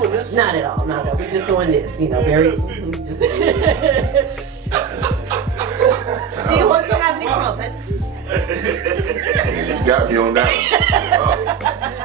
doing this? Not at all. Not at all. We're just doing this. Very. Just Do you want to have any crumpets? You got me on that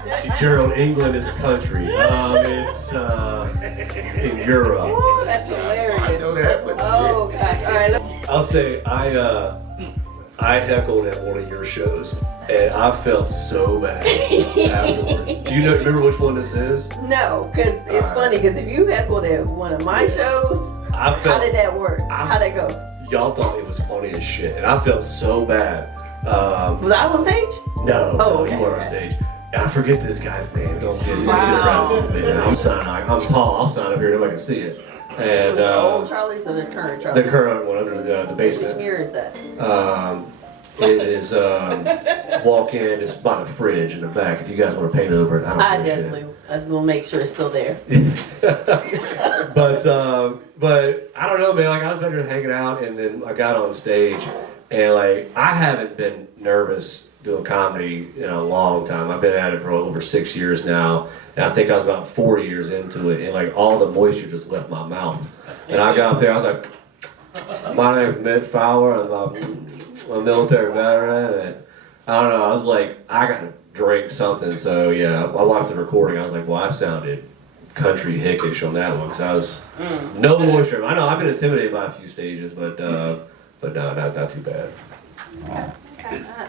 one. See, Jerrold, England is a country. It's in Europe. Oh, that's hilarious. I know that, but Oh gosh. All right. I'll say I heckled at one of your shows, and I felt so bad afterwards. Do you remember which one this is? No, because it's funny. Because if you heckled at one of my shows, how did that work? How'd that go? Y'all thought it was funny as shit, and I felt so bad. Was I on stage? No, okay, you weren't on stage. I forget this guy's name. Don't get Wow. I'm tall. I'll sign up here. Nobody can see it. And the old Charlie's or the current Charlie? The current one under the basement. Which mirror is that? It is walk in. It's by the fridge in the back. If you guys want to paint over it, I definitely will make sure it's still there. But I don't know, man. Like I was better hanging out, and then I got on stage, and like I haven't been nervous doing comedy in a long time. I've been at it for over 6 years now, and I think I was about 4 years into it, and like all the moisture just left my mouth. And I got up there, I was like, "My name is Mitchel Fowler. I'm a military veteran." And I don't know. I was like, I gotta drink something. So yeah, I watched the recording. I was like, well, I sounded country hickish on that one because I was no moisture. I know I've been intimidated by a few stages, but no, not too bad.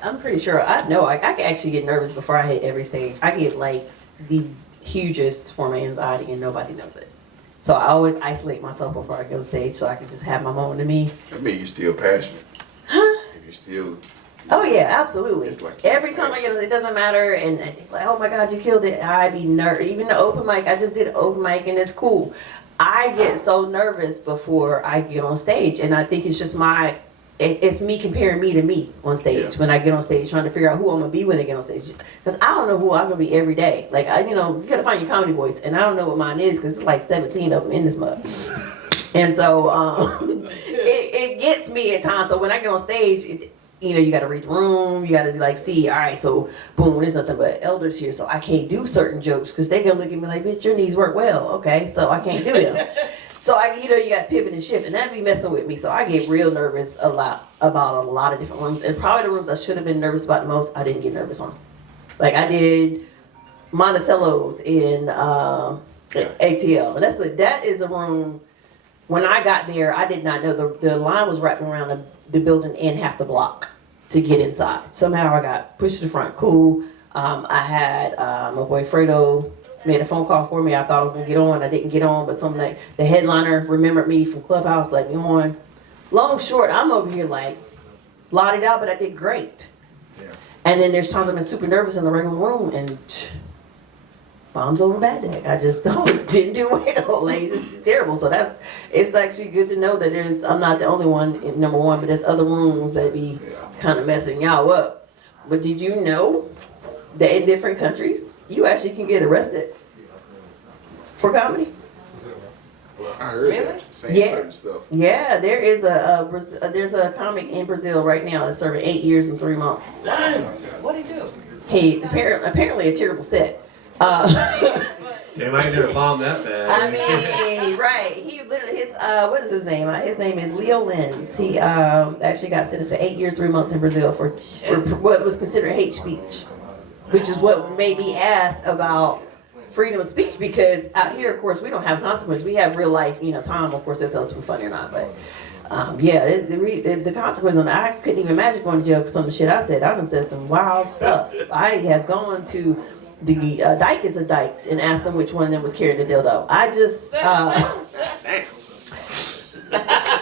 I'm pretty sure. I can actually get nervous before I hit every stage. I get like the hugest form of anxiety and nobody knows it. So I always isolate myself before I go to stage so I can just have my moment to me. That means you're still passionate. Huh? If you're still... Oh yeah, absolutely. Like every time I get it doesn't matter, and like, oh my God, you killed it. I be nervous. Even the open mic, I just did an open mic, and it's cool. I get so nervous before I get on stage, and I think it's just it's me comparing me to me on stage when I get on stage, trying to figure out who I'm gonna be when I get on stage. Because I don't know who I'm gonna be every day. Like you gotta find your comedy voice, and I don't know what mine is because it's like 17 of them in this mug. And so it gets me at times. So when I get on stage, you got to read the room. You got to like see. All right, so boom, there's nothing but elders here, so I can't do certain jokes because they gonna look at me like, "Bitch, your knees work well." Okay, so I can't do them. So you got to pivot and shift, and that be messing with me. So I get real nervous about a lot of different rooms, and probably the rooms I should have been nervous about the most, I didn't get nervous on. Like I did Monticello's in ATL, and that is a room. When I got there, I did not know the line was wrapping around the building and half the block to get inside. Somehow I got pushed to the front. Cool. I had my boy Fredo made a phone call for me. I thought I was going to get on. I didn't get on, but the headliner remembered me from Clubhouse, let me on. Long, short, I'm over here like, la-di-da, but I did great. Yeah. And then there's times I've been super nervous in the regular room, and bombs over bad day. I just didn't do well. Like, it's terrible. So it's actually good to know that I'm not the only one, number one, but there's other rooms that be kind of messing y'all up. But did you know that in different countries, you actually can get arrested for comedy? I heard that. Saying certain stuff. Yeah, there is there's a comic in Brazil right now that's serving 8 years and 3 months. Damn. What'd he do? He apparently a terrible set. Damn, I ain't never bombed that bad. I mean, right. He literally, what is his name? His name is Leo Lenz. He actually got sentenced to 8 years, 3 months in Brazil for what was considered hate speech, which is what made me ask about freedom of speech, because out here, of course, we don't have consequences. We have real life, time, of course, that tells us if we're funny or not. But the consequence on that, I couldn't even imagine going to jail for some of the shit I said. I done said some wild stuff. I have gone to the Dykes of Dykes and asked them which one of them was carrying the dildo. I just,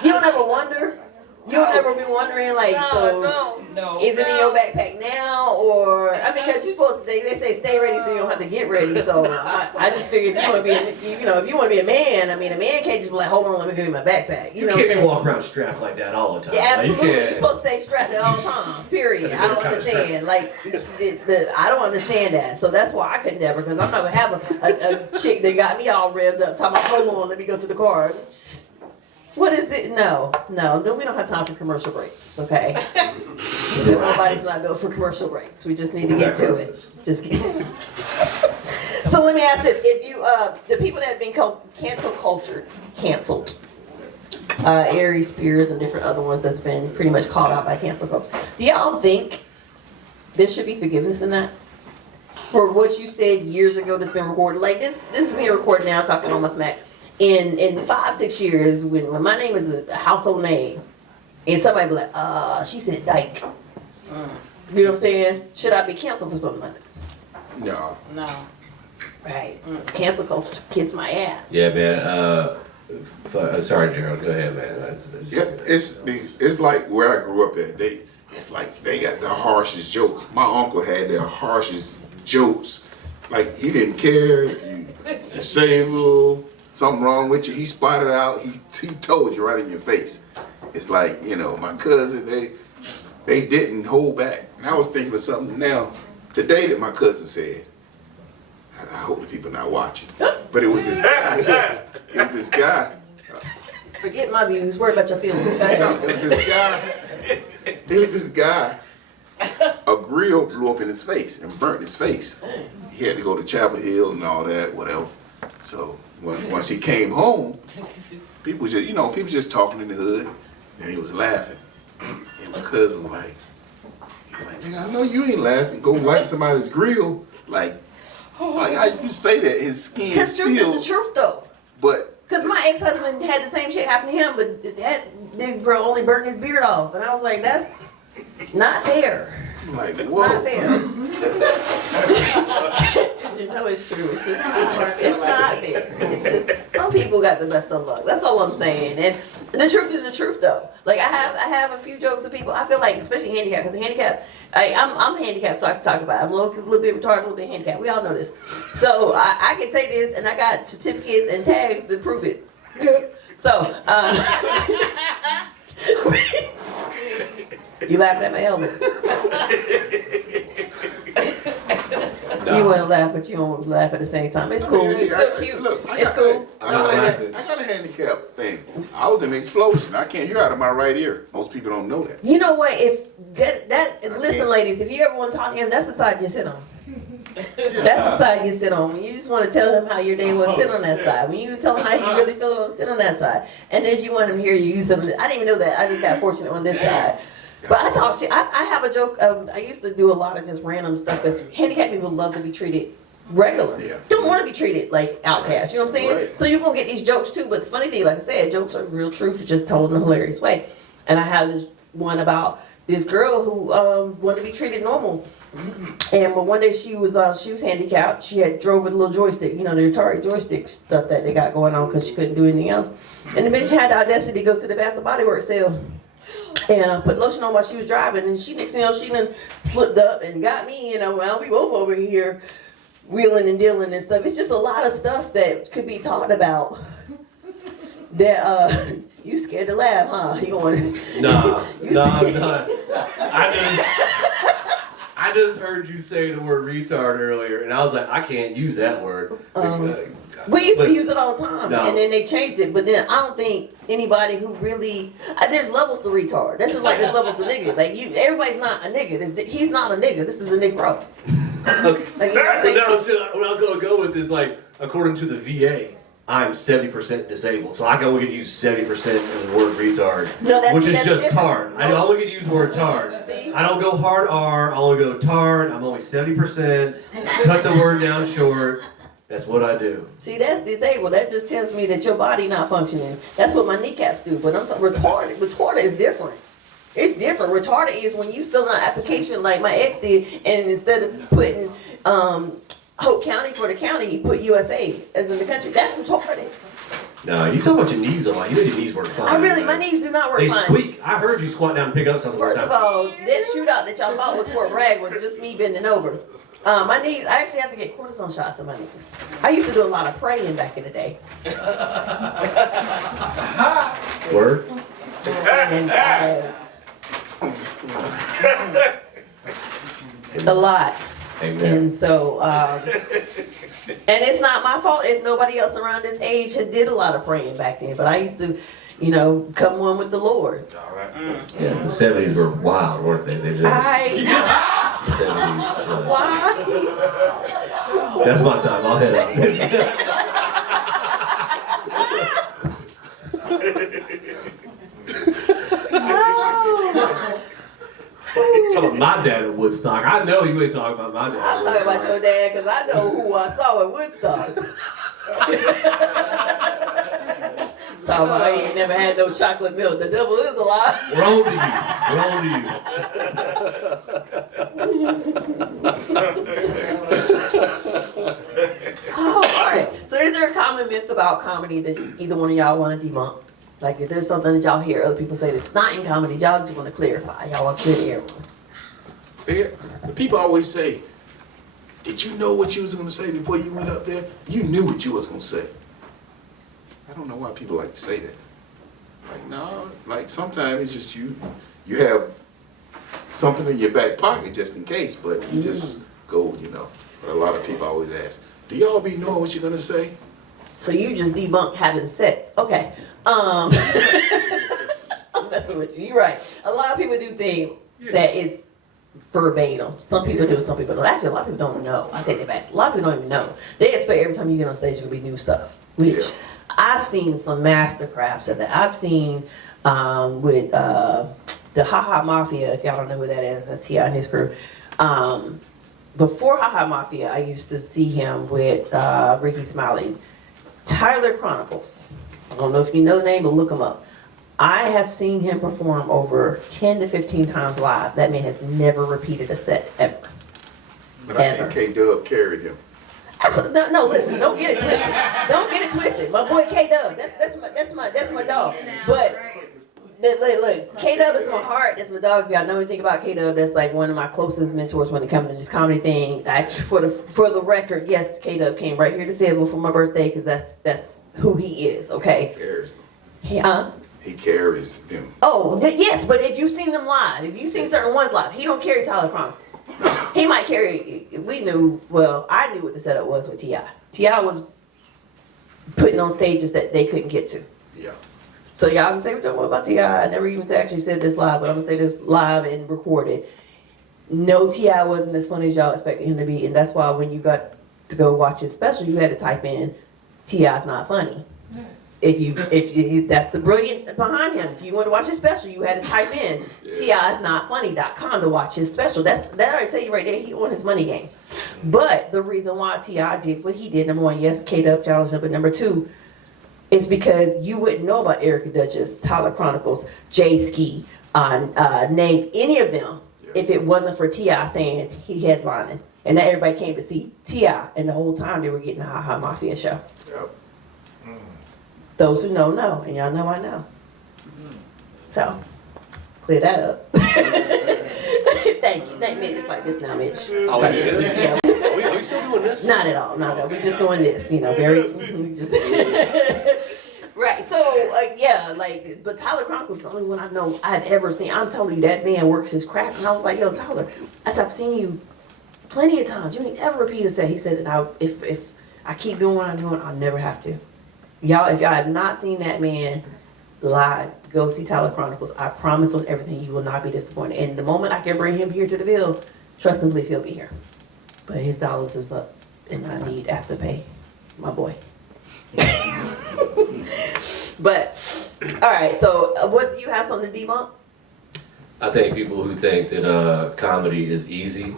you don't ever wonder? You'll never be wondering, like, no. Is it in your backpack now, or because you're supposed to. They say stay ready so you don't have to get ready. So I just figured if you want to be, if you want to be a man, a man can't just be like, hold on, let me give you my backpack. You can't walk around strapped like that all the time. Yeah, absolutely. Like, you're supposed to stay strapped at all times. Period. I don't understand. Like, I don't understand that. So that's why I could never, because I'm not gonna have a chick that got me all revved up, talking about, hold on, let me go to the car. What is it? No, we don't have time for commercial breaks, okay? Nobody's not built for commercial breaks. We just need to get to it. Just kidding. So let me ask this: if you, the people that have been canceled, Aries, Spears, and different other ones that's been pretty much called out by cancel culture, do y'all think there should be forgiveness in that? For what you said years ago that's been recorded, like this is being recorded now, talking on my smack. In 5-6 years, when my name is a household name, and somebody be like, she said dyke. You know what I'm saying? Should I be canceled for something like that? No. No. Right. So cancel culture, kiss my ass. Yeah, man. Sorry, Jerrold. Go ahead, man. Yeah, it's like where I grew up at. It's like they got the harshest jokes. My uncle had the harshest jokes. Like he didn't care if you disabled, something wrong with you. He spotted out. He told you right in your face. It's like, you know, my cousin, they didn't hold back. And I was thinking of something now today that my cousin said. I hope the people not watching. But it was this guy. It was this guy. Forget my views. Worry about your feelings. Go ahead. It was this guy. A grill blew up in his face and burnt his face. He had to go to Chapel Hill and all that, whatever. So once he came home, people just talking in the hood, and he was laughing. And my cousin was like, nigga, I know you ain't laughing. Go light somebody's grill. Like how you say that? His skin Because truth is the truth, though. But Because my ex-husband had the same shit happen to him, but that nigga bro only burnt his beard off. And I was like, that's not fair. I'm like, whoa. Not fair. You know it's true. It's just it's not fair. It's just some people got the best of luck. That's all I'm saying. And the truth is the truth, though. Like I have a few jokes of people. I feel like, especially handicapped, because handicapped. I'm handicapped, so I can talk about it. I'm a little bit retarded, a little bit handicapped. We all know this. So I can say this, and I got certificates and tags to prove it. So you laughing at my elbows. No. You want to laugh, but you don't want to laugh at the same time. It's cool. It's still cute. It's cool. I got a handicap thing. I was in an explosion. I can't hear out of my right ear. Most people don't know that. You know what? If listen, ladies, if you ever want to talk to him, that's the side you sit on. That's the side you sit on. When you just want to tell him how your day was, sit on that side. When you tell him how you really feel about him, sit on that side. And if you want him to hear you use something, I didn't even know that. I just got fortunate on this side. But I talk shit. I have a joke. I used to do a lot of just random stuff because handicapped people love to be treated regular. Yeah. Don't want to be treated like outcasts. You know what I'm saying? Right. So you're going to get these jokes too. But the funny thing, like I said, jokes are real truth, just told in a hilarious way. And I have this one about this girl who wanted to be treated normal. And but one day she was handicapped. She had drove with a little joystick, the Atari joystick stuff that they got going on because she couldn't do anything else. And the bitch had the audacity to go to the Bath and Body Works sale and put lotion on while she was driving. And she next thing you know, she done slipped up and got me. Well, we both over here wheeling and dealing and stuff. It's just a lot of stuff that could be talked about. That you scared to laugh, huh? You going? Nah, I'm not. I just heard you say the word retard earlier, and I was like, I can't use that word. We used to use it all the time, No. and then they changed it. But then I don't think anybody who really there's levels to retard. That's just like there's levels to nigga. Like everybody's not a nigga. He's not a nigga. This is a nigga. Okay. Like, you know what I'm saying? What I was going to go with is like, according to the VA, I'm 70% disabled, so I can only get to use 70% of the word retard, which is just tard. I only get to use the word tard. See? I don't go hard R, I only go tard. I'm only 70%. Cut the word down short. That's what I do. See, that's disabled. That just tells me that your body not functioning. That's what my kneecaps do. But I'm talking retarded. Retarded is different. It's different. Retarded is when you fill out an application like my ex did, and instead of putting Hope County for the county, he put USA as in the country. That's retarded. No, you talk about your knees a lot. You know your knees work fine. My knees do not work They fine. squeak. I heard you squat down and pick up something one First time. of all, that shootout that y'all thought was Fort Bragg was just me bending over. My knees, I actually have to get cortisone shots in my knees. I used to do a lot of praying back in the day. Word? And, a lot. Amen. And so, and it's not my fault if nobody else around this age had did a lot of praying back then. But I used to, come one with the Lord. Yeah, the 70s were wild, weren't they? They just... 70s. Why? That's my time. I'll head out. Talking about my dad at Woodstock. I know you ain't talking about my dad. I'm talking about your dad because I know who I saw at Woodstock. Talking about he ain't never had no chocolate milk. The devil is alive. We're on to you. Oh, all right. So is there a common myth about comedy that either one of y'all want to debunk? Like if there's something that y'all hear other people say that's not in comedy, y'all just want to clarify. Y'all want to clear the air one. The people always say, did you know what you was going to say before you went up there? You knew what you was going to say. I don't know why people like to say that. Like, no, like sometimes it's just you have something in your back pocket just in case, but you just go, you know. But a lot of people always ask, do y'all be knowing what you're going to say? So you just debunk having sex. Okay. I'm messing with you. You're right. A lot of people do think that it's verbatim. Some people do, some people don't. Actually, a lot of people don't know. I take that back. A lot of people don't even know. They expect every time you get on stage, you're going to be new stuff. Which I've seen some mastercrafts of that. I've seen with the Ha Mafia, if y'all don't know who that is, that's T.I. and his crew. Before Ha Mafia, I used to see him with Ricky Smiley. Tyler Chronicles. I don't know if you know the name, but look him up. I have seen him perform over 10 to 15 times live. That man has never repeated a set, ever. But I think K-Dub carried him. Absolutely. No, listen, don't get it twisted. Don't get it twisted. My boy K-Dub, that's my dog. But look, K-Dub is my heart. That's my dog. If y'all know anything about K-Dub, that's like one of my closest mentors when it comes to this comedy thing. For the record, yes, K-Dub came right here to Fayetteville for my birthday because that's who he is. Okay. He carries them. Huh? He carries them. Oh, yes, but if you've seen them live, if you've seen certain ones live, he don't carry Tyler Chronicles. He might carry, I knew what the setup was with T.I. T.I. was putting on stages that they couldn't get to. Yeah. So y'all can say what you want about T.I. I never even actually said this live, but I'm going to say this live and recorded. No, T.I. wasn't as funny as y'all expected him to be, and that's why when you got to go watch his special, you had to type in, T.I.'s not funny. If that's the brilliant behind him. If you want to watch his special, you had to type in ti'snotfunny.com to watch his special. That I tell you right there, he won his money game. But the reason why T.I. did what he did, number one, yes, K-Dub challenged him, but number two, it's because you wouldn't know about Erica Duchess, Tyler Chronicles, Jay Ski, name any of them if it wasn't for T.I. saying he headlining. And that everybody came to see T.I. and the whole time they were getting the Ha Mafia show. Yep. Those who know, and y'all know I know. So, clear that up. Thank you. Thank me. It's like this now, Mitch. Oh, like it is? Yeah. Are we still doing this? Not at all. Not at all. We're just doing this, very. Just right. So, but Tyler Chronicles is the only one I know I'd ever seen. I'm telling you, that man works his craft. And I was like, yo, Tyler, I've seen you plenty of times. You ain't ever repeat a set. He said, if I keep doing what I'm doing, I'll never have to. Y'all, if y'all have not seen that man live, go see Tyler Chronicles. I promise on everything, you will not be disappointed. And the moment I can bring him here to the Ville, trust and believe he'll be here. But his dollars is up, and I need Afterpay, my boy. But, all right, so what, you have something to debunk? I think people who think that comedy is easy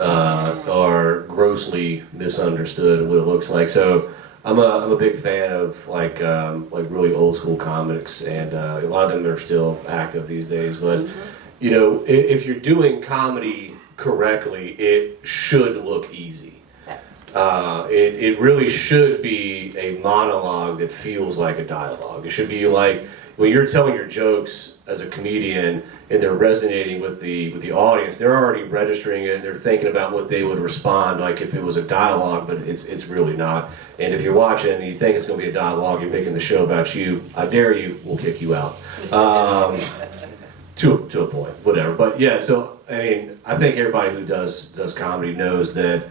are grossly misunderstood in what it looks like. So I'm a big fan of like really old school comics, and a lot of them are still active these days. But you know, if you're doing comedy correctly, it should look easy. It really should be a monologue that feels like a dialogue. It should be like when you're telling your jokes as a comedian and they're resonating with the audience, they're already registering it, they're thinking about what they would respond like if it was a dialogue, but it's really not. And if you're watching and you think it's going to be a dialogue, you're making the show about you, I dare you, we'll kick you out. To a point, whatever. But yeah, so I mean, I think everybody who does comedy knows that,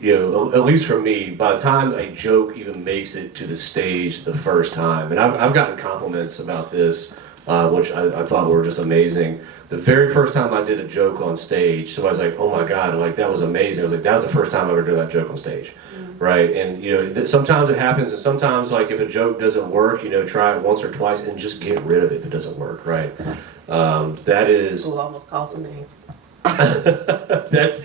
you know, at least for me, by the time a joke even makes it to the stage the first time, and I've gotten compliments about this which I thought were just amazing. The very first time I did a joke on stage, somebody's like, "Oh my God!" Like that was amazing. I was like, "That was the first time I ever did that joke on stage." Right, and sometimes it happens, and sometimes like if a joke doesn't work, try it once or twice and just get rid of it if it doesn't work. Right, that is. We'll almost call some names. That's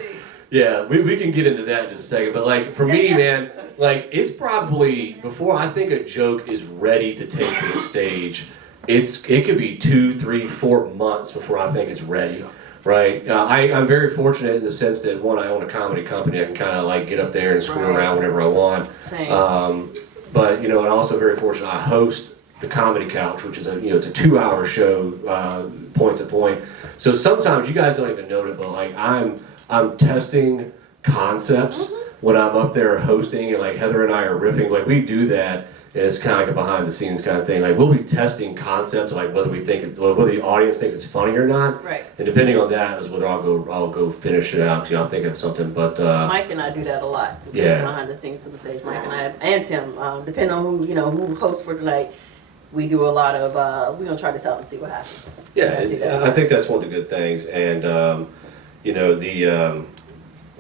yeah. We can get into that in just a second, but like for me, man, like it's probably before I think a joke is ready to take to the stage. It could be 2, 3, 4 months before I think it's ready. Right. I'm very fortunate in the sense that one, I own a comedy company. I can kind of like get up there and screw around whenever I want. Same. But and also very fortunate. I host the Comedy Couch, which is it's a 2-hour show, point to point. So sometimes you guys don't even know it, but like I'm testing concepts when I'm up there hosting, and like Heather and I are riffing. Like we do that. And it's kind of like a behind the scenes kind of thing. Like we'll be testing concepts, like whether whether the audience thinks it's funny or not. Right. And depending on that is whether I'll go finish it out. I'll think of something. But Mike and I do that a lot. Yeah. Behind the scenes of the stage, Mike and I and Tim, depending on who hosts for the night, we do a lot of. We're gonna try this out and see what happens. yeah, I think that's one of the good things. And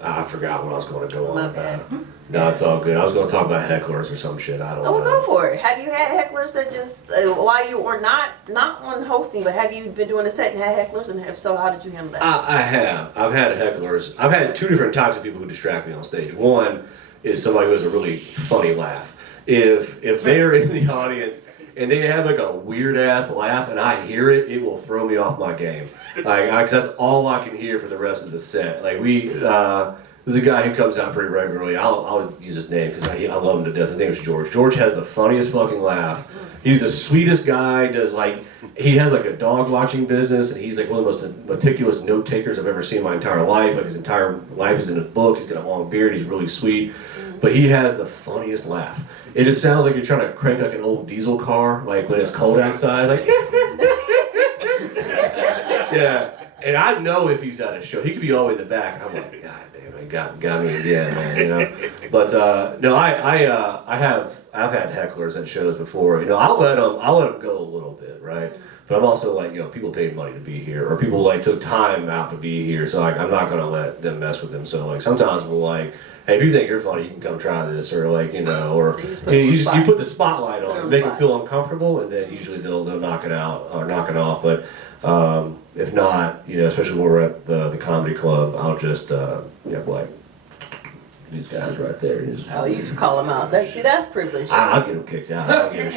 I forgot what I was going to go on My about. bad. No, it's all good. I was going to talk about hecklers or some shit. I don't Oh, know. well, go for it. Have you had hecklers that just while you were not on hosting, but have you been doing a set and had hecklers, and if so, how did you handle that? I have. I've had hecklers. I've had 2 different types of people who distract me on stage. One is somebody who has a really funny laugh. If they're in the audience and they have like a weird ass laugh and I hear it, it will throw me off my game. Like, 'cause that's all I can hear for the rest of the set. Like there's a guy who comes out pretty regularly. I'll use his name because I love him to death. His name is George. George has the funniest fucking laugh. He's the sweetest guy. He has like a dog watching business, and he's like one of the most meticulous note takers I've ever seen in my entire life. Like his entire life is in a book. He's got a long beard. He's really sweet, but he has the funniest laugh. It just sounds like you're trying to crank like an old diesel car, like when it's cold outside. Like yeah. And I know if he's at a show, he could be all the way in the back. And I'm like, God damn, he got me again, man. But no, I've had hecklers at shows before. I'll let them go a little bit, right? But I'm also like, people paid money to be here, or people like took time out to be here, so like I'm not gonna let them mess with them. So like sometimes we'll like, hey, if you think you're funny, you can come try this, or like or So you put the spotlight on them, make them spot. feel uncomfortable, and then usually they'll knock it out or knock it off. But if not, especially when we're at the comedy club, I'll just like these guys right there. Oh, you just call them out. That's privilege. I'll get them kicked out. I don't give a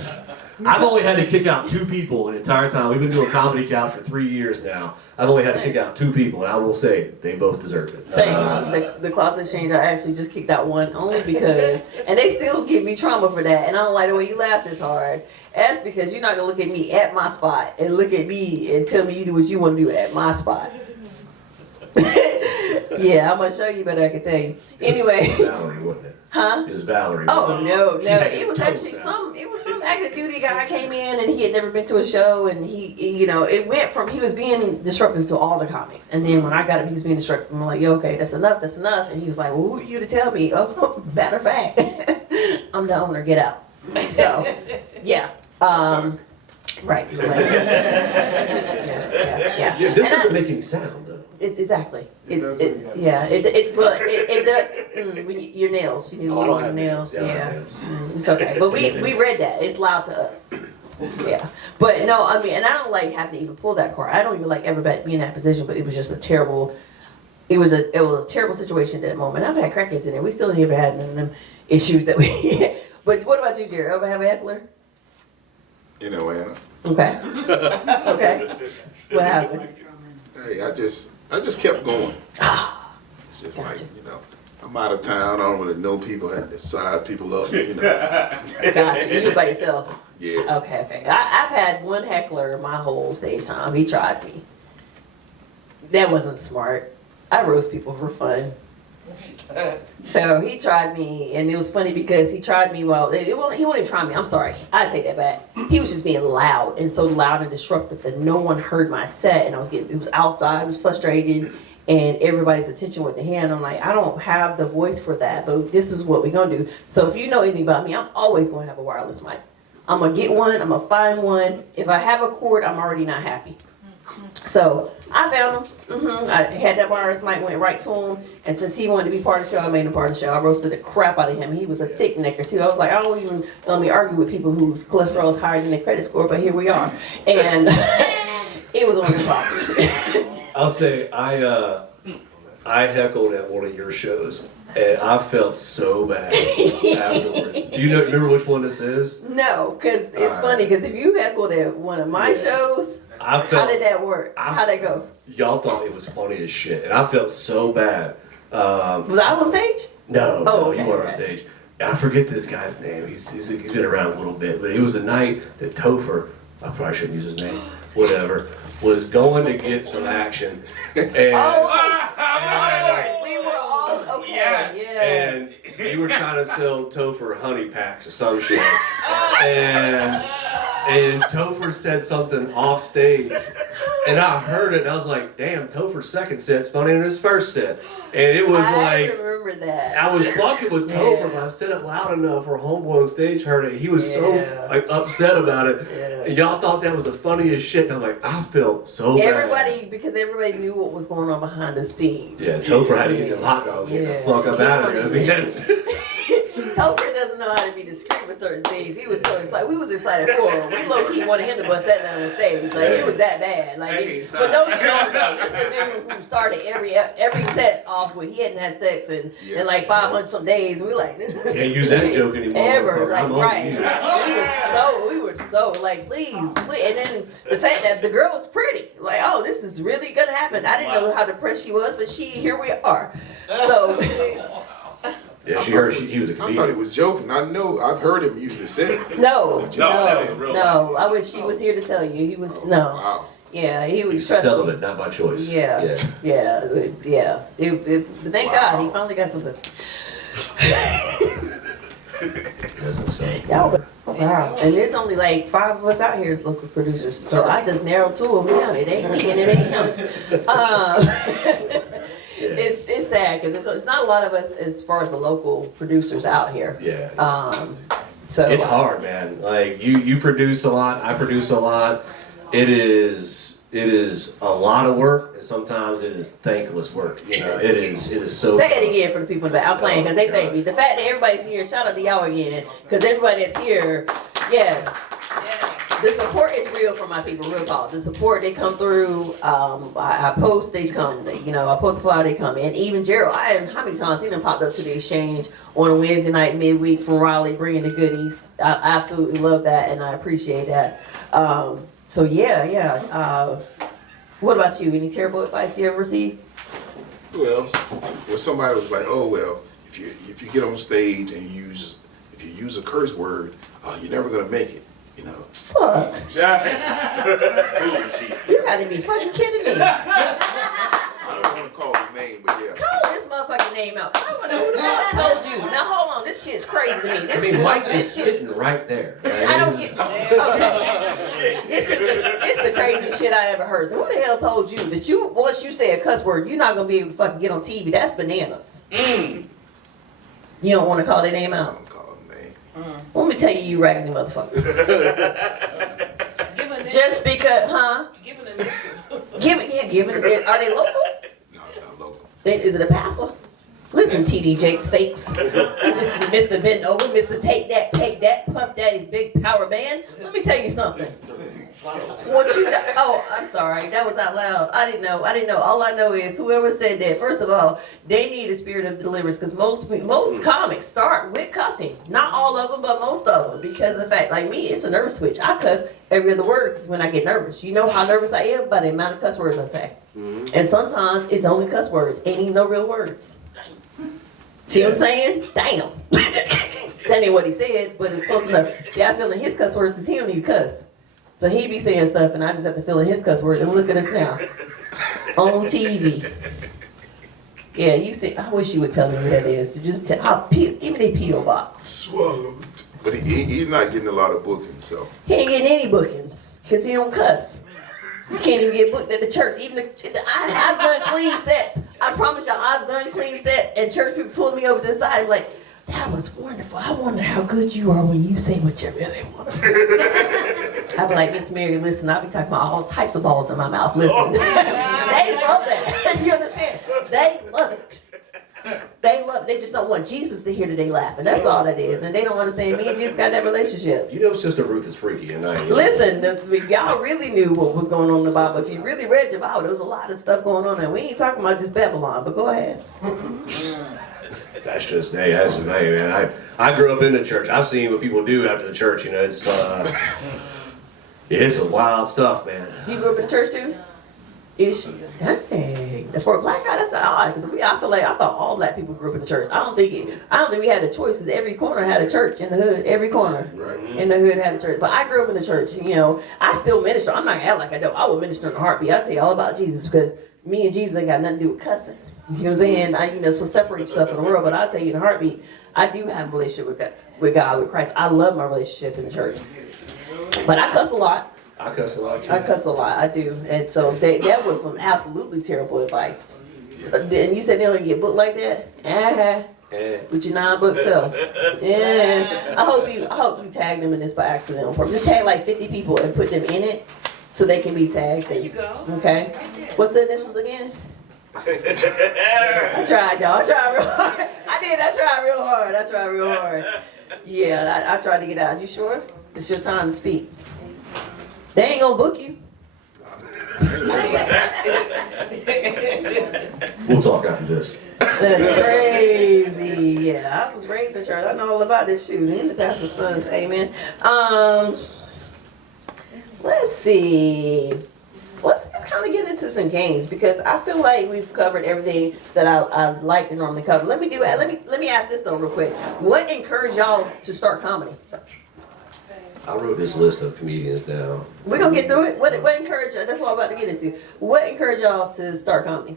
shit. I've only had to kick out 2 people the entire time. We've been doing Comedy Couch for 3 years now. I've only had to kick out 2 people, and I will say they both deserve it. Same. The closet change, I actually just kicked out one only because, and they still give me trauma for that. And I don't like the way you laugh this hard. That's because you're not gonna look at me at my spot and look at me and tell me you do what you want to do at my spot. Yeah, I'm gonna show you, but I can tell you. Anyway. It was Valerie, wasn't it? Huh? It was Valerie. Oh no. She had It was toes actually out. some active duty guy came in and he had never been to a show, and it went from he was being disruptive to all the comics, and then when I got him, he was being disruptive. I'm like, yeah, okay, that's enough, and he was like, well, who are you to tell me? Oh, matter of fact, I'm the owner, get out. So, yeah. Right. Yeah. Yeah, this doesn't make any sound though. Exactly. It does It, when you yeah. It when your nails. You need to Oh, I work don't on have your nails. nails. Yeah, I Yeah. don't have nails. It's okay. But we read that. It's loud to us. Yeah. But no, I mean, and I don't like have to even pull that card. I don't even like ever be in that position. But it was just a terrible. It was a terrible situation at that moment. I've had crackheads in there. We still never had none of them issues that we. But what about you, Jerry? Ever have a heckler? In Atlanta. Okay. Okay. What happened? Hey, I just kept going. It's just Gotcha. like, I'm out of town. I don't really know people. I have to size people up. Gotcha. You by yourself. Yeah. Okay. I've had one heckler my whole stage time. He tried me. That wasn't smart. I roast people for fun. So he tried me, and it was funny because he tried me he won't even try me. I'm sorry. I take that back. He was just being loud, and so loud and disruptive that no one heard my set, and it was outside, I was frustrated, and everybody's attention went to him. I'm like, I don't have the voice for that, but this is what we're gonna do. So if you know anything about me, I'm always gonna have a wireless mic. I'm gonna get one. I'm gonna find one. If I have a cord, I'm already not happy. So I found him. I had that wireless mic, went right to him, and since he wanted to be part of the show, I made him part of the show. I roasted the crap out of him. He was a thick necker too. I was like, I don't even let me argue with people whose cholesterol is higher than their credit score, but here we are, and it was on the top. I'll say I heckled at one of your shows, and I felt so bad afterwards. Do you remember which one this is? No, because it's funny. Because if you heckled at one of my shows, how did that work? How'd that go? Y'all thought it was funny as shit, and I felt so bad. Was I on stage? No, okay, you weren't on stage. I forget this guy's name. He's been around a little bit, but it was a night that Topher, I probably shouldn't use his name, whatever, was going to get some action. And, we were all okay. Yes. Yeah. and you were trying to sell Topher honey packs or some shit. And Topher said something off stage. And I heard it and I was like, damn, Topher's second set's funnier than his first set. And it was I like, remember that. I was fucking with Topher, but I said it loud enough for homeboy on stage heard it. He was so like upset about it. Yeah. And y'all thought that was the funniest shit. And I'm like, I felt so bad. Because everybody knew what was going on behind the scenes. Yeah, Topher had to get them hot dogs and get the fuck up out of there. Topher doesn't know how to be discreet with certain things. He was so excited. We was excited for him. We low-key wanted him to bust that down on stage. Like, it was that bad. Like, for those who don't know, this is the dude who started every set off with he hadn't had sex in like 500 some days. We like, can't use that joke anymore. ever. Like, right. We were so like, please. And then the fact that the girl was pretty. Like, oh, this is really gonna happen. I didn't know how depressed she was, but here we are. So. Yeah, she heard he was a comedian. I thought he was joking. I've heard him use the set. No, that was a real no. I wish he was here to tell you. He was no. Wow. Yeah, he was. He's trust me. celibate, not by choice. Yeah. Thank God he finally got some pussy. Doesn't say. Wow. And there's only like 5 of us out here as local producers, so I just narrowed 2 of them down. It ain't me and it ain't him. It's sad because it's not a lot of us as far as the local producers out here. Yeah. So it's hard, man. Like you produce a lot, I produce a lot. It is a lot of work, and sometimes it is thankless work. You know, it is so. Say it again for the people in the back. I'm playing because they thank me. The fact that everybody's here, shout out to y'all again, because everybody that's here, yes. The support is real for my people, real talk. The support, they come through. I post, they come. I post a flyer, they come. And even Jerrold, how many times he done popped up to the exchange on a Wednesday night, midweek from Raleigh, bringing the goodies. I absolutely love that, and I appreciate that. So yeah. What about you? Any terrible advice you ever received? Well, somebody was like, "Oh well, if you get on stage and if you use a curse word, you're never gonna make it." You know. Fuck. You gotta be fucking kidding me. I don't want to call his name, but yeah. Call this motherfucking name out. I wanna know who the fuck told you. Now hold on, this shit's crazy to me. Mike is sitting right there. I don't get. Okay. It's the craziest shit I ever heard. So who the hell told you that once you say a cuss word, you're not gonna be able to fucking get on TV? That's bananas. You don't want to call their name out. Let me tell you, you raggedy motherfucker. Just because, huh? Give an initial. Give it. Are they local? No, not local. Is it a passer? Listen, TD Jakes fakes. Mr. Bend over, Mr. Take that, Puff Daddy's big power band. Let me tell you something. I'm sorry, that was out loud. I didn't know. All I know is whoever said that, first of all, they need a spirit of deliverance because most comics start with cussing. Not all of them, but most of them. Because of the fact, like me, it's a nervous switch. I cuss every other word when I get nervous. You know how nervous I am by the amount of cuss words I say. Mm-hmm. And sometimes it's only cuss words, ain't even no real words. See what I'm saying? Damn. That ain't what he said, but it's close enough. See, I feel in his cuss words because he don't even cuss. So he be saying stuff, and I just have to fill in his cuss words. And look at us now. On TV. Yeah, you see, I wish you would tell me who that is. To just tell, give me a P.O. box. Swallowed. But he's not getting a lot of bookings, so. He ain't getting any bookings, because he don't cuss. You can't even get booked at the church. I've done clean sets. I promise y'all, I've done clean sets, and church people pull me over to the side and like, that was wonderful. I wonder how good you are when you say what you really want to say. I'd be like, Miss Mary, listen, I'll be talking about all types of balls in my mouth. Listen. They love that. You understand? They love it. They just don't want Jesus to hear that they laughing. That's all that is. And they don't understand me and Jesus got that relationship. You know, Sister Ruth is freaky and I. Listen, if y'all really knew what was going on in the Bible, if you really read your Bible, there was a lot of stuff going on, and we ain't talking about just Babylon. But go ahead. That's just, hey, that's hey, man. I grew up in the church. I've seen what people do after the church. You know, it's some wild stuff, man. You grew up in church too? Dang. For a black guy, that's odd. Because I thought all black people grew up in the church. I don't think we had a choice because every corner had a church in the hood. Every corner in the hood had a church. But I grew up in the church. You know, I still minister. I'm not gonna act like I don't. I will minister in a heartbeat. I'll tell you all about Jesus because me and Jesus ain't got nothing to do with cussing. You know what I'm saying? It's what separates stuff in the world. But I'll tell you in a heartbeat, I do have a relationship with God, with Christ. I love my relationship in the church. But I cuss a lot. I cuss a lot too. I cuss a lot, I do. And so that was some absolutely terrible advice. So, and you said they don't get booked like that? Yeah. With your 9-book self. Yeah. I hope you tag them in this by accident on purpose. Just tag like 50 people and put them in it so they can be tagged. There you go. Okay. What's the initials again? I tried, y'all. I tried real hard. I tried real hard. Yeah, I tried to get out. You sure? It's your time to speak. They ain't gonna book you. We'll talk after this. That's crazy. Yeah, I was raised in church. I know all about this shooting. In the pastor's sons, amen. Let's see. Let's kind of get into some games because I feel like we've covered everything that I like to normally cover. Let me ask this though real quick. What encouraged y'all to start comedy? I wrote this list of comedians down. We're gonna get through it. What encouraged y'all? That's what I'm about to get into. What encouraged y'all to start comedy?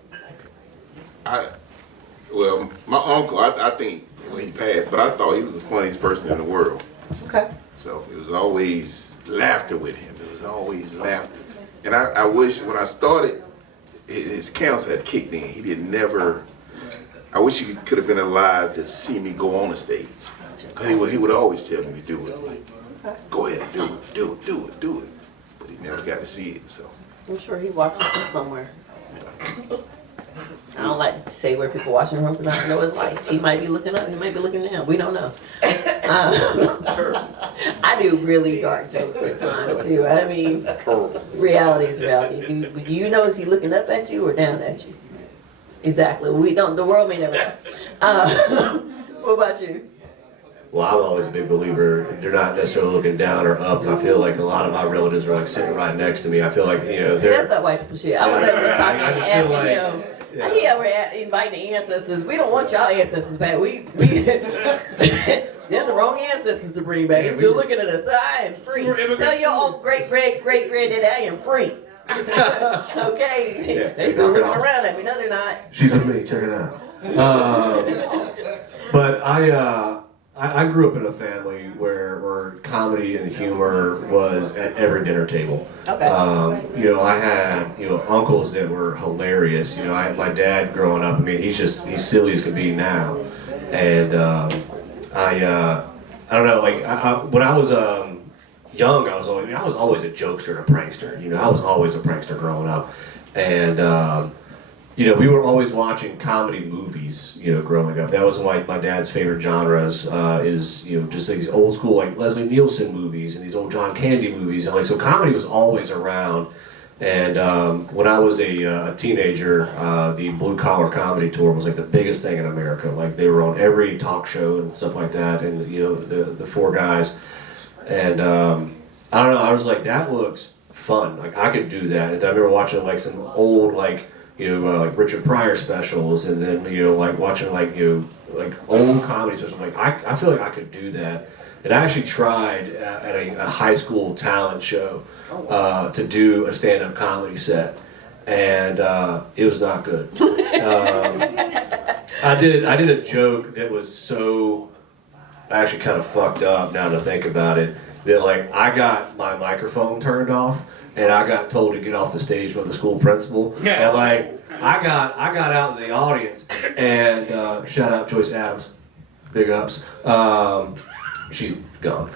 Well, my uncle, I think he passed, but I thought he was the funniest person in the world. Okay. So it was always laughter with him. It was always laughter. And I wish when I started, his cancer had kicked in. He did never. I wish he could have been alive to see me go on the stage. Because he would always tell me to do it. Like, go ahead and do it. But he never got to see it, so. I'm sure he watches from somewhere. I don't like to say where people watching from because I don't know his life. He might be looking up, he might be looking down. We don't know. I do really dark jokes at times too. I mean, reality is reality. Do you know is he looking up at you or down at you? Exactly. We don't. The world may never know. What about you? Well, I'm always a big believer. They're not necessarily looking down or up. I feel like a lot of my relatives are like sitting right next to me. I feel like See, that's that white people shit. I was talking, asking him. Yeah. He ever inviting the ancestors. We don't want y'all ancestors back. We they're the wrong ancestors to bring back. He's still looking at us. I am free. Tell your old great granddaddy I am free. Okay. Yeah, They still looking around at me. No, they're not. She's with me. Check it out. But I grew up in a family where comedy and humor was at every dinner table. Okay. I had uncles that were hilarious. I had my dad growing up. I mean, he's silly as can be now, and I don't know. Like when I was young, I was always a jokester and a prankster. I was always a prankster growing up, and. We were always watching comedy movies, growing up. That was my dad's favorite genres, is, just like these old school, like Leslie Nielsen movies and these old John Candy movies. And so comedy was always around. And when I was a teenager, the Blue Collar Comedy Tour was like the biggest thing in America. Like they were on every talk show and stuff like that. And, the four guys. And I don't know, I was like, that looks fun. Like I could do that. And I remember watching like some old, like Richard Pryor specials, and then like watching like old comedy specials. Like I feel like I could do that. And I actually tried at a high school talent show to do a stand-up comedy set, and it was not good. I did a joke that was so actually kind of fucked up now to think about it. That like I got my microphone turned off and I got told to get off the stage by the school principal. And like I got out in the audience and shout out Joyce Adams. big ups. She's gone.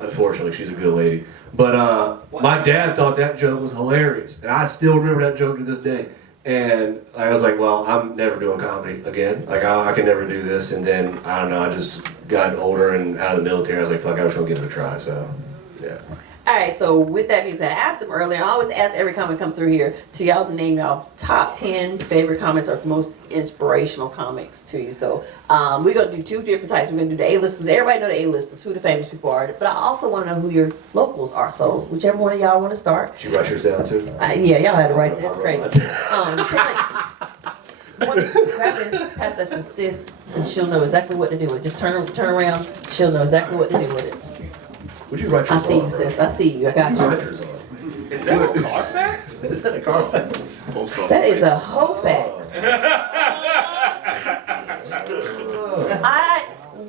Unfortunately, she's a good lady. But my dad thought that joke was hilarious, and I still remember that joke to this day. And I was like, well, I'm never doing comedy again. Like, I can never do this. And then, I don't know, I just got older and out of the military. I was like, fuck, I was going to give it a try. So, yeah. All right, so with that being said, I asked them earlier, I always ask every comic come through here to y'all to name y'all top 10 favorite comics or most inspirational comics to you. So we're going to do two different types. We're going to do the A-listers. Everybody know the A-listers, who the famous people are. But I also want to know who your locals are. So whichever one of y'all want to start. Did you write yours down too? Yeah, y'all had it right. That's crazy. Grab this, pass that to sis, and she'll know exactly what to do with it. Just turn around, she'll know exactly what to do with it. Would you write I yours see on, you, bro? sis. I see you. I got What'd you write you. yours on? Is that a Carfax? Is that a Carfax? Post office. That is a whole fax.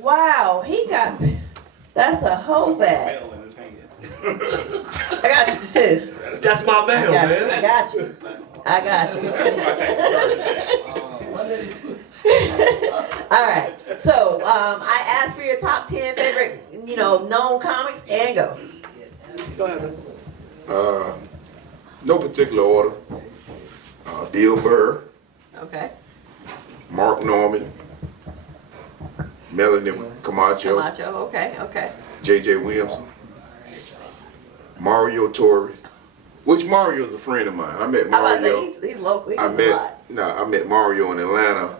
Wow, he got, that's a whole fax. Mail in his hand. I got you, sis. That's my mail, I man. got you. I got you. My tax return is in. All right. So I asked for your top 10 favorite, known comics, and go. No particular order. Bill Burr, Okay. Mark Norman, Melanie Camacho, Camacho. Okay. J.J. Williamson, Mario Torre, which Mario is a friend of mine. I met I'm about to Mario. say he's local. He I knows a lot. met Mario in Atlanta.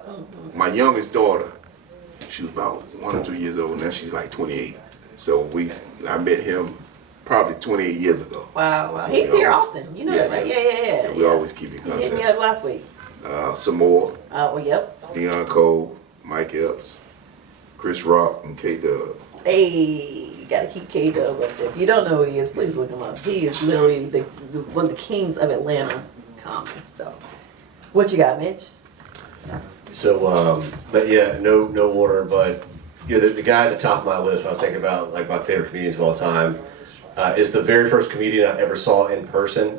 My youngest daughter, she was about 1 or 2 years old. Now she's like 28. So I met him probably 28 years ago. Wow. So He's we here always- often. You know that, right? Yeah. We always keep in He hit me contact. up last week. Some more, Oh, yep. Deion Cole, Mike Epps, Chris Rock, and K-Dub. Hey, you gotta keep K-Dub up there. If you don't know who he is, please look him up. He is literally one of the kings of Atlanta comedy. So, what you got, Mitch? So, but yeah, no order, but the guy at the top of my list when I was thinking about like my favorite comedians of all time is the very first comedian I ever saw in person.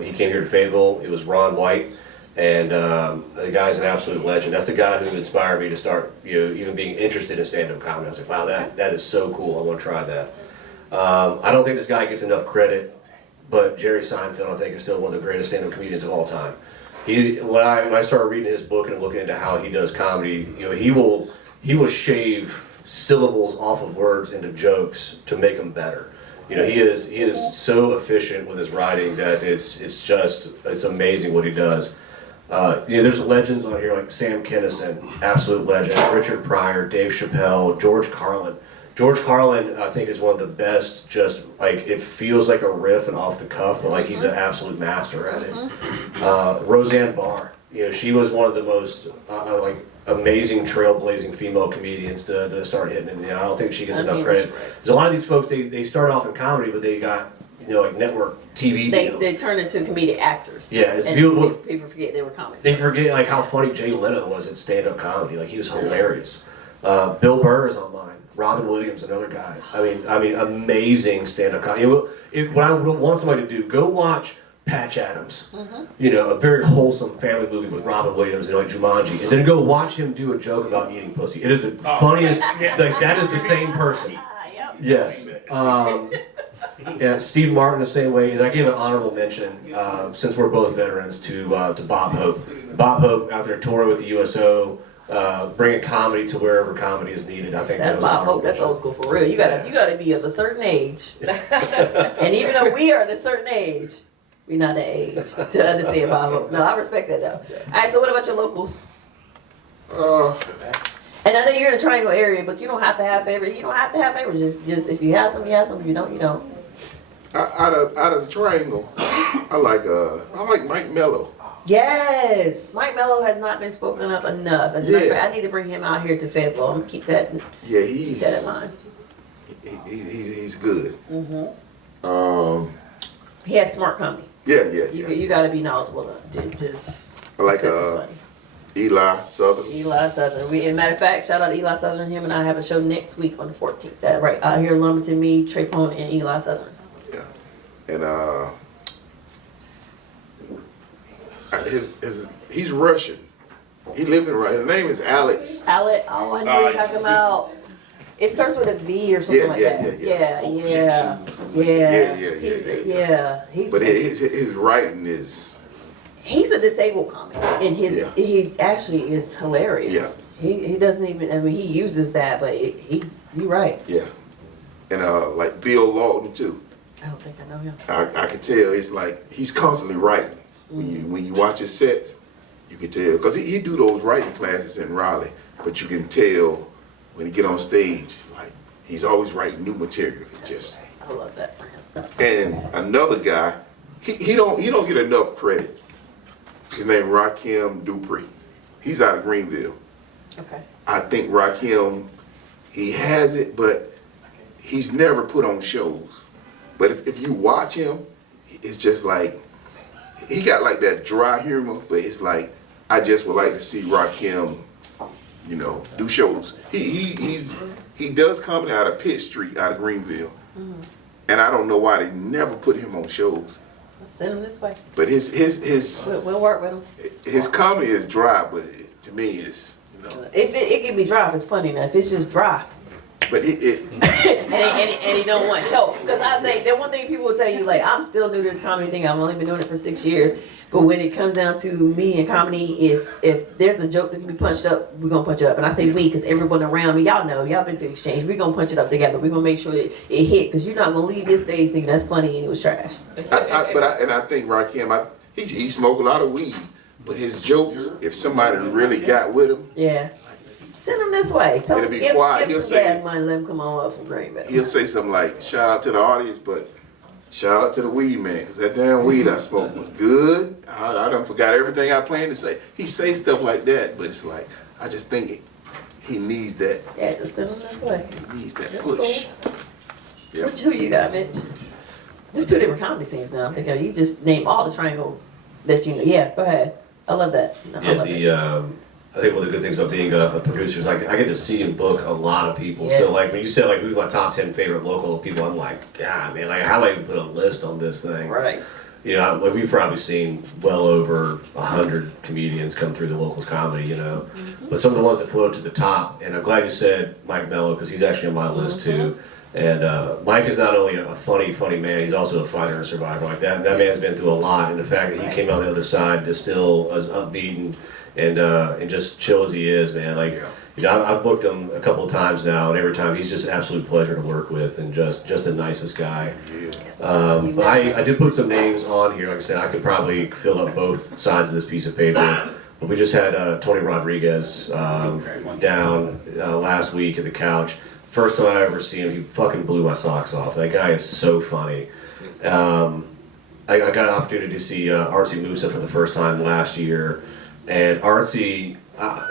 He came here to Fayetteville. It was Ron White, and the guy's an absolute legend. That's the guy who inspired me to start, even being interested in stand-up comedy. I was like, wow, that is so cool. I want to try that. I don't think this guy gets enough credit, but Jerry Seinfeld, I think, is still one of the greatest stand-up comedians of all time. When I started reading his book and looking into how he does comedy, he will shave syllables off of words into jokes to make them better. He is so efficient with his writing that it's amazing what he does. There's legends on here like Sam Kinison, absolute legend, Richard Pryor, Dave Chappelle, George Carlin. George Carlin, I think, is one of the best. Just like it feels like a riff and off the cuff, but like he's an absolute master at it. Roseanne Barr, she was one of the most amazing trailblazing female comedians to start hitting. And I don't think she gets enough credit. Because a lot of these folks, they start off in comedy, but they got like network TV deals. They turn into comedic actors. Yeah, it's and people forget they were comics. they forget like how funny Jay Leno was at stand-up comedy. Like he was hilarious. Bill Burr is on mine. Robin Williams, another guy. I mean, amazing stand-up comedy. What I want somebody to do, go watch Patch Adams. A very wholesome family movie with Robin Williams and like Jumanji, and then go watch him do a joke about eating pussy. It is the funniest. Like that is the same person. Yep. Yes. Yeah, Steve Martin the same way. And I gave an honorable mention, since we're both veterans, to Bob Hope. Bob Hope out there touring with the USO, bringing comedy to wherever comedy is needed. I think That's Bob Hope. That's old school for real. You gotta be of a certain age, and even though we are at a certain age, we're not that age to understand Bob Hope. No, I respect that though. All right, so what about your locals? And I know you're in the Triangle area, but you don't have to have favorites. You don't have to have favorites. Just if you have some, you have some. If you don't, you don't. Out of the Triangle, I like Mike Mello. Yes, Mike Mello has not been spoken up enough. As a matter of fact, I need to bring him out here to Fayetteville. I'm gonna keep that. Yeah, Keep that in mind. he's good. He has smart comedy. Yeah. You got to be knowledgeable to I like accept this funny. Eli Southern. Eli Southern. As a matter of fact, shout out to Eli Southern. Him and I have a show next week on the 14th. That right out here in Lumberton, me, Trey Pone, and Eli Southern. Yeah, and he's Russian, He lived in Raleigh. His name is Alex. Alec, oh, I know what you're talking about. It starts with a V or something like that. Yeah. He's But his writing is. he's a disabled comic, and he actually is hilarious. Yeah. He doesn't even. I mean, he uses that, but you're right. Yeah. And like Bill Lawton too. I don't think I know him. I can tell it's like he's constantly writing. When you watch his sets, you can tell because he do those writing classes in Raleigh, but you can tell when he get on stage, like he's always writing new material. I love that. And another guy, he don't get enough credit. His name Rakim Dupree. He's out of Greenville. Okay. I think Rakim, he has it, but he's never put on shows. But if you watch him, it's just like, he got like that dry humor, but it's like, I just would like to see Rakim, do shows. He does comedy out of Pitt Street, out of Greenville. And I don't know why they never put him on shows. Send him this way. But his We'll work with him. his comedy is dry, but to me it's, If it can be dry, if it's funny enough. If it's just dry, but and he don't want help. Because I think that one thing people will tell you, like, I'm still new to this comedy thing. I've only been doing it for 6 years. But when it comes down to me and comedy, if there's a joke that can be punched up, we're gonna punch it up. And I say we because everyone around me, y'all know, y'all been to exchange. We're gonna punch it up together. We're gonna make sure that it hit. Because you're not gonna leave this stage thinking that's funny and it was trash. I think Rakim, he smoke a lot of weed, but his jokes, if somebody really got with him, Yeah. Send him this way. Tell It'll him, be quiet. Give He'll some say- gas money, let him come on up from Greenville. he'll say something like, shout out to the audience, but shout out to the weed man, because that damn weed I smoked was good. I done forgot everything I planned to say. He say stuff like that, but it's like, I just think he needs that. Yeah, just send him this way. He needs that That's push. Yep. Who you got, Mitch? There's two different comedy scenes now. I'm thinking you just name all the triangle that you know. Yeah, go ahead. I love that. I love it. I think one of the good things about being a producer is I get to see and book a lot of people. Yes. So like when you said like who's my top 10 favorite local people, I'm like, God man, like how do I even put a list on this thing? Right. Like we've probably seen well over 100 comedians come through the locals comedy, But some of the ones that float to the top, and I'm glad you said Mike Mello because he's actually on my list too. And Mike is not only a funny man, he's also a fighter and survivor. Like that man's been through a lot, and the fact that he came out the other side is still as upbeat and just chill as he is, man. Like, I've booked him a couple of times now, and every time he's just an absolute pleasure to work with, and just the nicest guy. I did put some names on here. Like I said, I could probably fill up both sides of this piece of paper. But we just had Tony Rodriguez down last week at the couch. First time I ever see him, he fucking blew my socks off. That guy is so funny. I got an opportunity to see Artsy Musa for the first time last year. And Artsy,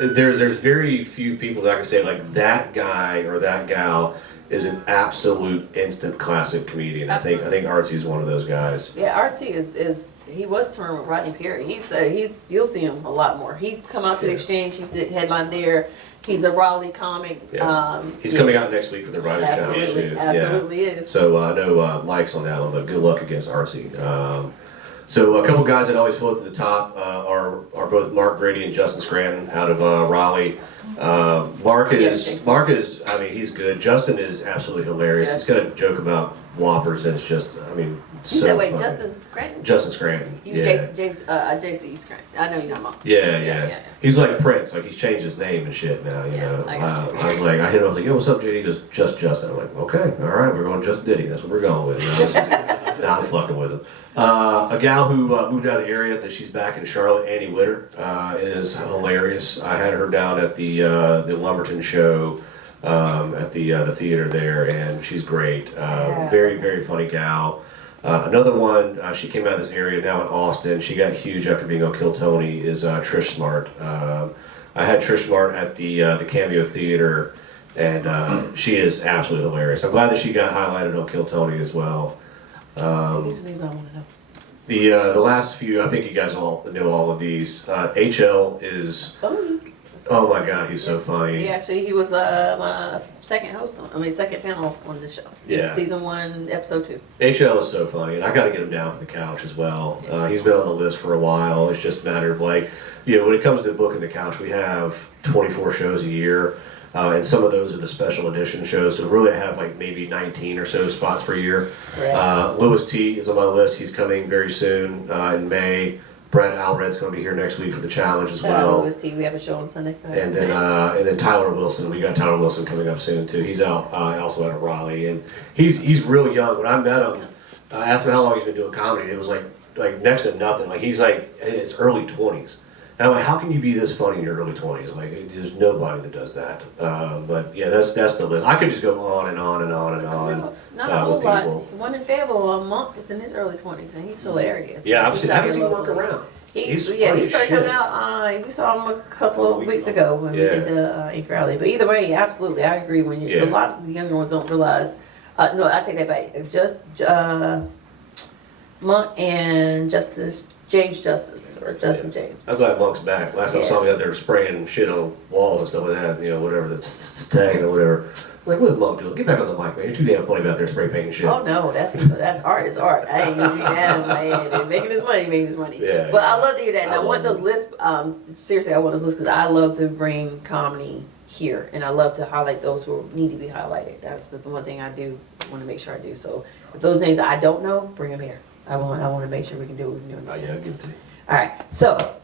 there's very few people that I can say like that guy or that gal is an absolute instant classic comedian. Absolutely. I think Artsy is one of those guys. Yeah, Artsy is he was touring with Rodney Perry. He's you'll see him a lot more. He come out to the exchange. He's the headline there. He's a Raleigh comic. Yeah. He's coming out next week for the Writers' Challenge. Absolutely is. So I know Mike's on that one, but good luck against Artsy. So a couple guys that always float to the top are both Mark Brady and Justin Scranton out of Raleigh. Mark is, I mean, he's good. Justin is absolutely hilarious. He's got a joke about Whoppers and it's just, I mean, so You said wait, funny. Justin Scranton? Justin Scranton. JC Scranton. I know you're not mom. Yeah. He's like Prince, like he's changed his name and shit now, you know. I got you. I was like, I hit him, I was like, yo, what's up, JD? He goes, just Justin. I'm like, okay, all right, we're going Just Diddy. That's what we're going with. Now I'm fucking with him. A gal who moved out of the area that she's back in Charlotte, Annie Witter, is hilarious. I had her down at the Lumberton show at the theater there, and she's great. Very, very funny gal. Another one, she came out of this area now in Austin. She got huge after being on Kill Tony, is Trish Smart. I had Trish Smart at the Cameo Theater, and she is absolutely hilarious. I'm glad that she got highlighted on Kill Tony as well. These names I want to know. The last few, I think you guys all know all of these. HL is Oh my God, he's so funny. He was my second panel on the show. Yeah. Season 1, episode 2. HL is so funny, and I got to get him down for the couch as well. He's been on the list for a while. It's just a matter of like, when it comes to booking the couch, we have 24 shows a year, and some of those are the special edition shows. So really, I have like maybe 19 or so spots per year. Right. Lewis T is on my list. He's coming very soon in May. Brett Alred's going to be here next week for the challenge as well. Lewis T. We have a show on Sunday. And then Tyler Wilson. We got Tyler Wilson coming up soon too. He's out also out of Raleigh, and he's real young. When I met him, I asked him how long he's been doing comedy. It was like next to nothing. Like he's like in his early 20s. And I'm like, how can you be this funny in your early 20s? Like there's nobody that does that. But yeah, that's the list. I could just go on and on and on and on. Not a whole with lot. people. One in Fayetteville, Monk is in his early 20s, and he's hilarious. Yeah, He's I haven't out seen here him walk locally. around. He He's funny he as started shit. coming out. We saw him a couple of weeks ago when we did the Ink Rally. But either way, absolutely, I agree. A lot of the younger ones don't realize. No, I take that back. Just Monk and James Justice or Justin James. I'm glad Monk's back. Last time I saw him out there spraying shit on walls and stuff like that, whatever, the tag or whatever. Like, what is Monk doing? Get back on the mic, man. You're too damn funny out there spray painting shit. Oh no, that's art. It's art. I ain't gonna do that, man. They're making his money. Yeah, But I love to hear that. And I want those lists. Seriously, I want those lists because I love to bring comedy here, and I love to highlight those who need to be highlighted. That's the one thing I do want to make sure I do. So if those names I don't know, bring them here. I want to make sure we can do what we can do. Yeah, I'll give it to you. All right. So